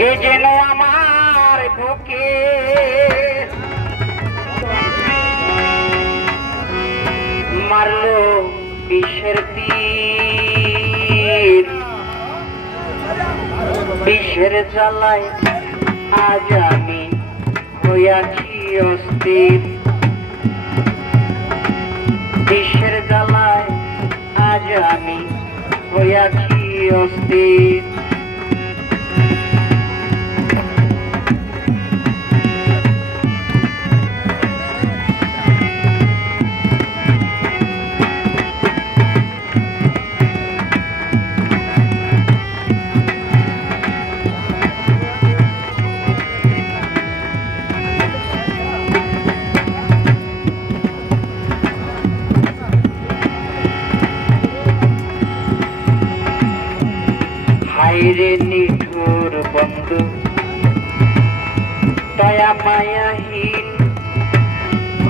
কে যেন আমার বুকে মারলো বিষের তীর। বিষের জ্বালায় আজ আমি হইয়াছি অস্থির। বিষের জ্বালায় আজ আমি হইয়াছি অস্থির। হাইরে নিঠুর বন্ধু। দয়া মায়াহীন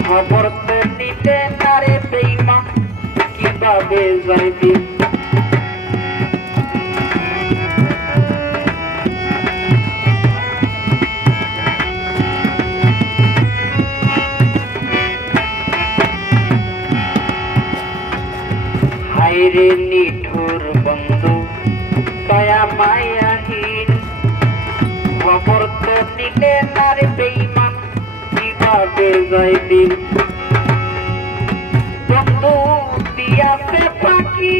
খবর তো নিতে নারে বেইমা কীভাবে যাইবি বন্ধু দয়া মায়াহীন। খবর নিলে তার বেইমান কীভাবে বন্ধু দিয়াছে পাখি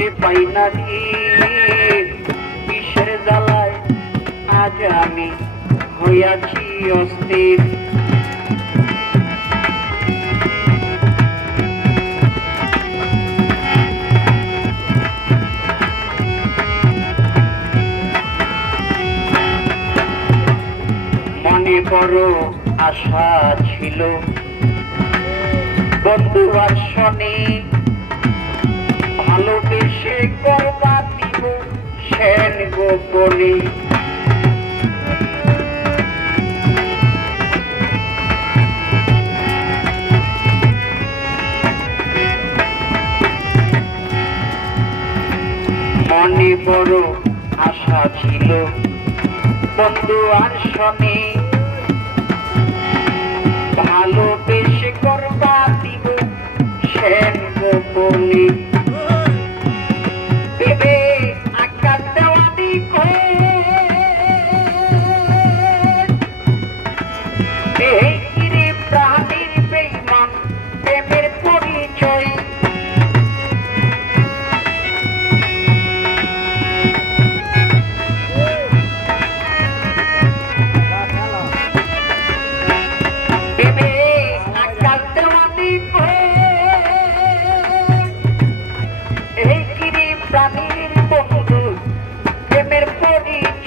খুঁজে পাই না বিষের জ্বালায় আজ আমি হইয়াছি অস্থির। মনে বড় আশা ছিল। বন্ধু আর শনি ভালোবেসে করবা দিব সেন গোপনে। মনে বড় আশা ছিল বন্ধু আর শনি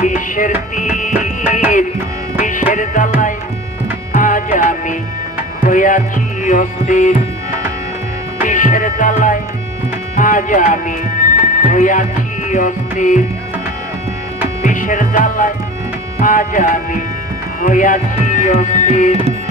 বিষের তীর, বিষের জ্বালায় আজ আমি হইয়াছি অস্থির। বিষের জ্বালায় আজ আমি হইয়াছি অস্থির। বিষের জ্বালায় আজ আমি হইয়াছি অস্থির।